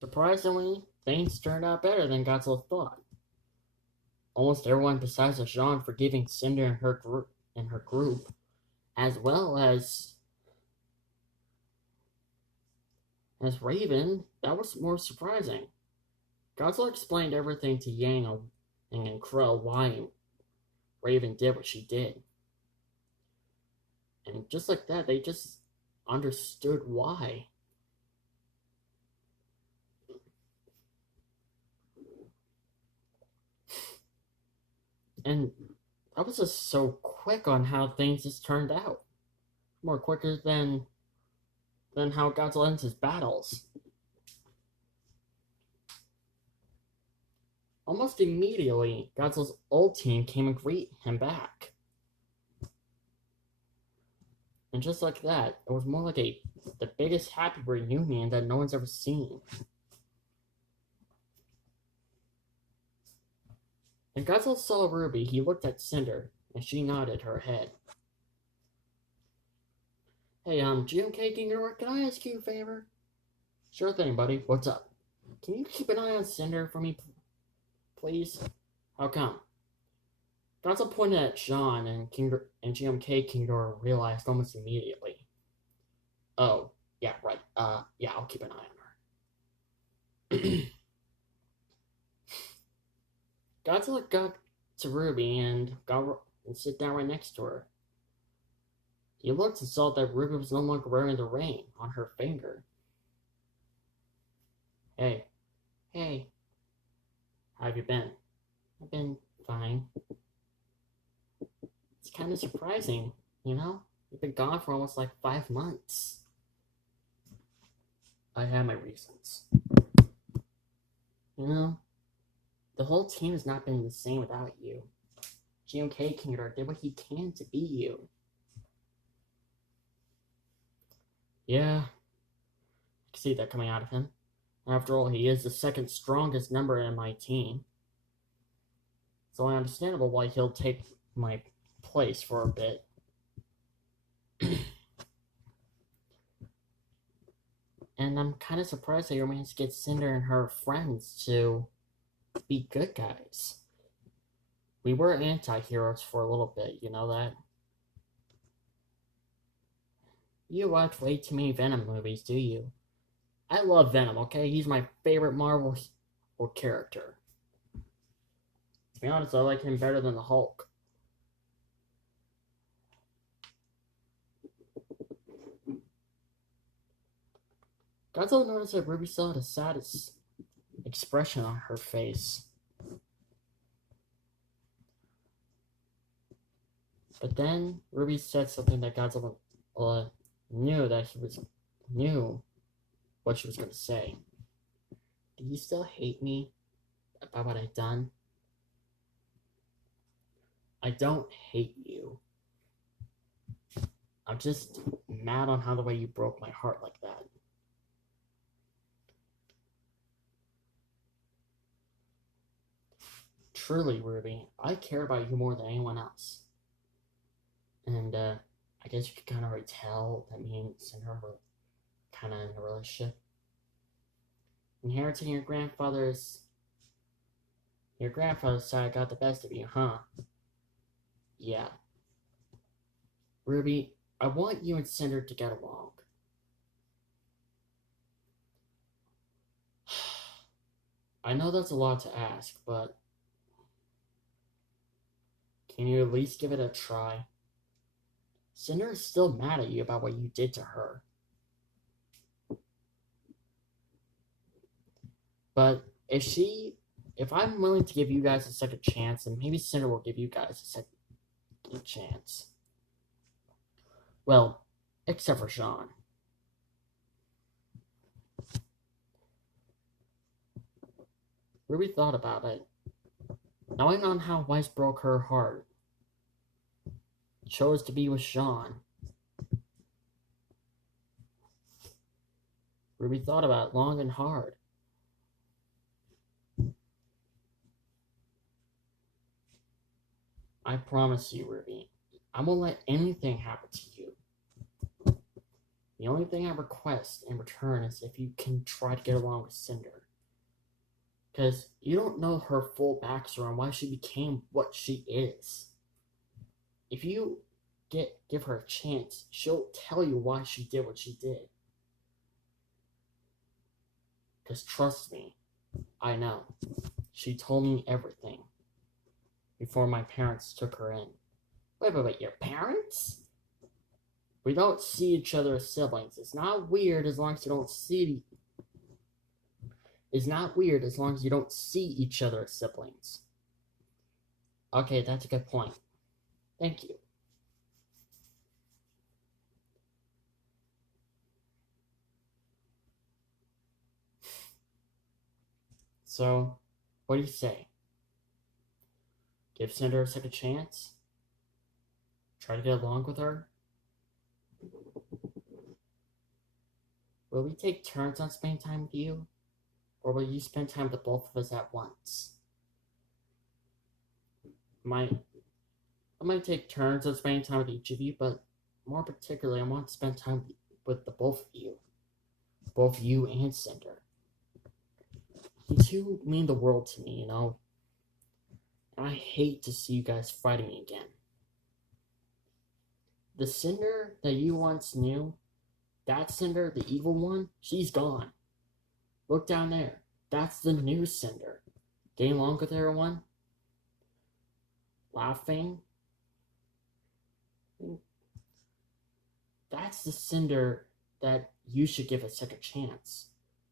Surprisingly, things turned out better than Godzilla thought. Almost everyone besides Jean forgiving Cinder and her group, as well as Raven, that was more surprising. Godzilla explained everything to and Crow why Raven did what she did. And just like that, they just understood why. And that was just so quick on how things just turned out. More quicker than how Godzilla ends his battles. Almost immediately, Godzilla's old team came and greet him back. And just like that, it was more like the biggest happy reunion that no one's ever seen. And Godzilla saw Ruby, he looked at Cinder, and she nodded her head. Hey, GMK Gingham, can I ask you a favor? Sure thing, buddy. What's up? Can you keep an eye on Cinder for me, please? How come? Godzilla pointed at Jean, and GMK Kingdor realized almost immediately. Oh, yeah, right. Yeah, I'll keep an eye on her. Godzilla got to Ruby and sit down right next to her. He looked and saw that Ruby was no longer wearing the ring on her finger. Hey, hey, how have you been? I've been fine. It's kind of surprising, you know? You've been gone for almost like 5 months. I have my reasons. You know, the whole team has not been the same without you. GMK Kingdor did what he can to be you. Yeah, I can see that coming out of him. After all, he is the second strongest member in my team. So understandable why he'll take my place for a bit. And I'm kind of surprised that you managed to get Cinder and her friends to be good guys. We were anti-heroes for a little bit, you know that? You watch way too many Venom movies, do you? I love Venom, okay? He's my favorite Marvel character. To be honest, I like him better than the Hulk. Godzilla noticed that Ruby still had a sad expression on her face. But then Ruby said something that Godzilla knew what she was going to say. Do you still hate me about what I've done? I don't hate you. I'm just mad on how the way you broke my heart like that. Truly, Ruby, I care about you more than anyone else. And I guess you could kind of already tell that me and Cinder were kind of in a relationship. Inheriting your grandfather's side got the best of you, huh? Yeah. Ruby, I want you and Cinder to get along. I know that's a lot to ask, but can you at least give it a try? Cinder is still mad at you about what you did to her. But if I'm willing to give you guys a second chance, then maybe Cinder will give you guys a second chance. Well, except for Sean. Ruby thought about it. Knowing on how Weiss broke her heart, chose to be with Sean. Ruby thought about it long and hard. I promise you, Ruby, I won't let anything happen to you. The only thing I request in return is if you can try to get along with Cinder. Because you don't know her full backstory on why she became what she is. If you give her a chance, she'll tell you why she did what she did. Because trust me, I know. She told me everything before my parents took her in. Wait, your parents? We don't see each other as siblings. It's not weird as long as you don't see. It's not weird as long as you don't see each other as siblings. Okay, that's a good point. Thank you. So, what do you say? Give Cinder a second chance? Try to get along with her? Will we take turns on spending time with you? Or will you spend time with both of us at once? I might take turns on spending time with each of you, but more particularly, I want to spend time with the both of you. Both you and Cinder. You two mean the world to me, you know? And I hate to see you guys fighting again. The Cinder that you once knew, that Cinder, the evil one, she's gone. Look down there. That's the new Cinder. Getting along with everyone? Laughing? That's the Cinder that you should give a second chance.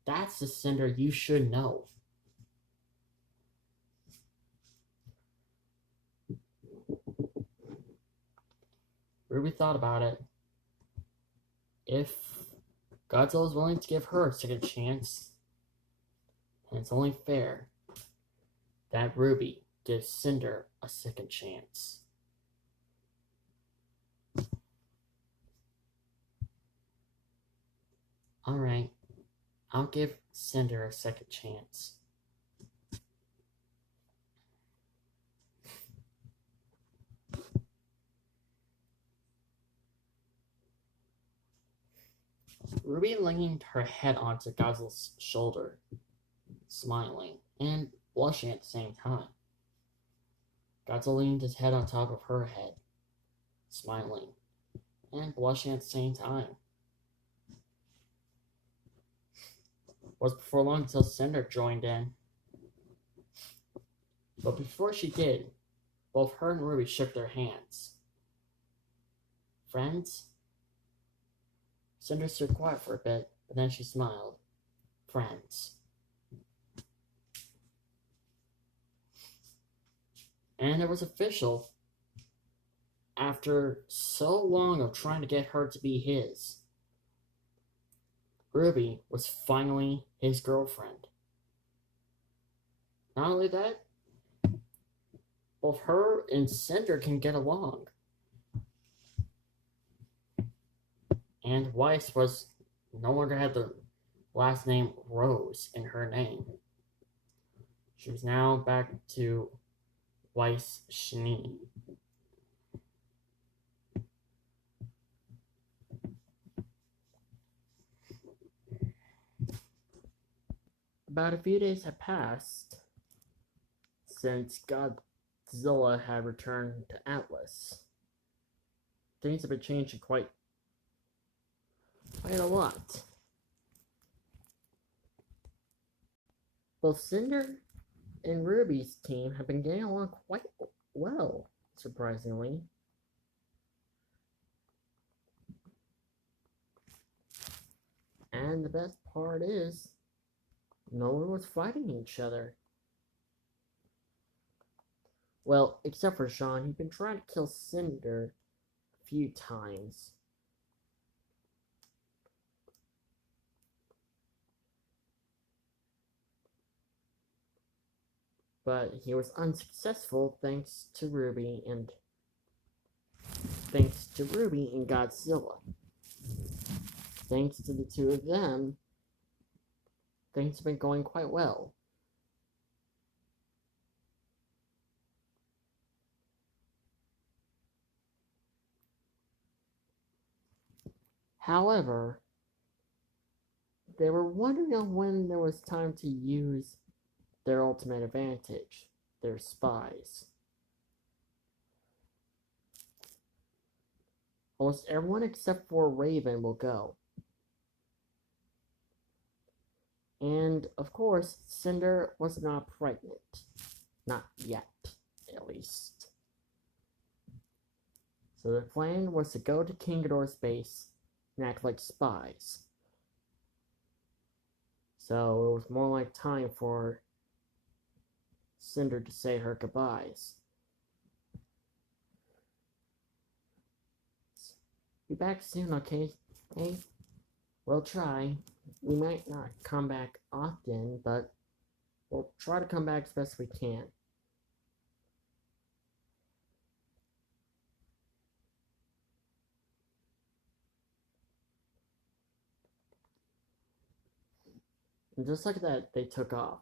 That's the Cinder you should know. Ruby thought about it. If Godzilla is willing to give her a second chance, and it's only fair that Ruby gives Cinder a second chance. Alright, I'll give Cinder a second chance. Ruby leaned her head onto Godzilla's shoulder, smiling and blushing at the same time. Godzilla leaned his head on top of her head, smiling and blushing at the same time. It was before long until Cinder joined in. But before she did, both her and Ruby shook their hands. Friends? Cinder stood quiet for a bit, but then she smiled. Friends. And it was official. After so long of trying to get her to be his, Ruby was finally his girlfriend. Not only that, both her and Cinder can get along. And Weiss was no longer had the last name Rose in her name. She was now back to Weiss Schnee. About a few days had passed since Godzilla had returned to Atlas. Things have been changing quite a lot. Both Cinder and Ruby's team have been getting along quite well, surprisingly. And the best part is, no one was fighting each other. Well, except for Sean, he'd been trying to kill Cinder a few times. But he was unsuccessful thanks to Ruby and Godzilla. Thanks to the two of them, things have been going quite well. However, they were wondering on when there was time to use their ultimate advantage, their spies. Almost everyone except for Raven will go. And, of course, Cinder was not pregnant. Not yet, at least. So the plan was to go to King Ghidorah's base and act like spies. So it was more like time for Cinder to say her goodbyes. Be back soon, okay? Hey, we'll try. We might not come back often, but we'll try to come back as best we can. And just like that, they took off.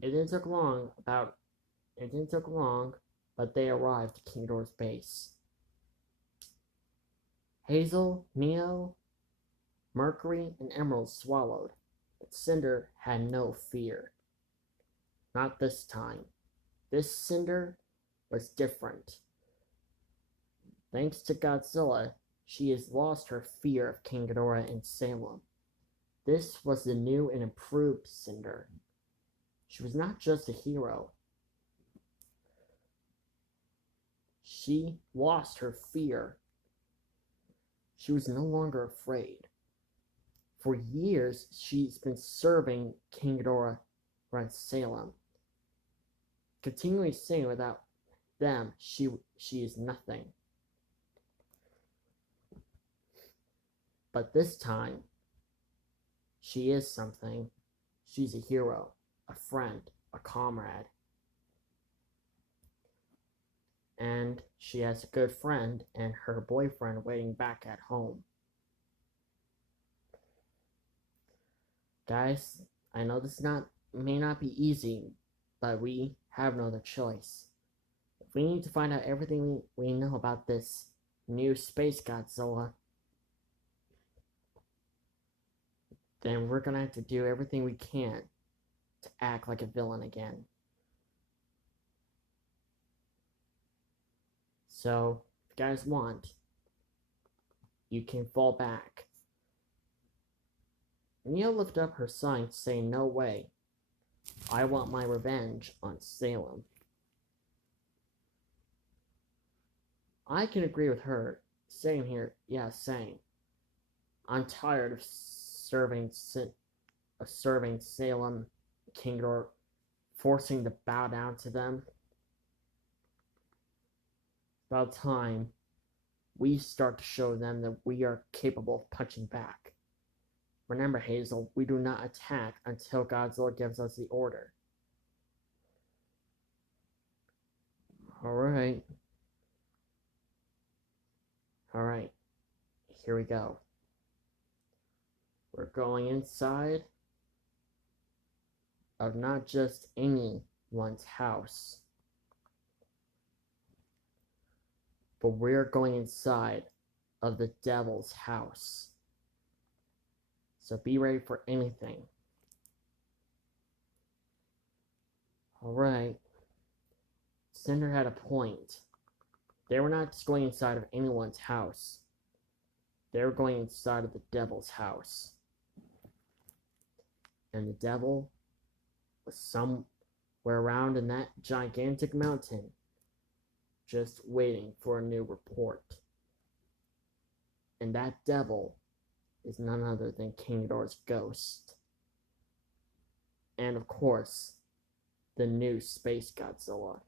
It didn't take long, but they arrived at King Ghidorah's base. Hazel, Neo, Mercury, and Emerald swallowed, but Cinder had no fear. Not this time. This Cinder was different. Thanks to Godzilla, she has lost her fear of King Ghidorah and Salem. This was the new and improved Cinder. She was not just a hero. She lost her fear. She was no longer afraid. For years, she's been serving King Ghidorah and Salem, continually saying without them, she is nothing. But this time, she is something. She's a hero, a friend, a comrade. And she has a good friend and her boyfriend waiting back at home. Guys, I know this may not be easy, but we have no other choice. If we need to find out everything we know about this new Space Godzilla, then we're gonna have to do everything we can to act like a villain again. So, if you guys want, you can fall back. Neo lifted up her sign saying, "No way. I want my revenge on Salem." I can agree with her. Same here. Yeah, same. I'm tired of serving Salem, King Ghidorah, forcing to bow down to them. It's about time we start to show them that we are capable of punching back. Remember, Hazel, we do not attack until Godzilla gives us the order. Alright. Alright. Here we go. We're going inside of not just anyone's house, but we're going inside of the devil's house. So be ready for anything. Alright. Cinder had a point. They were not just going inside of anyone's house. They were going inside of the devil's house. And the devil was somewhere around in that gigantic mountain, just waiting for a new report. And that devil is none other than King Ghidorah's ghost. And of course, the new Space Godzilla.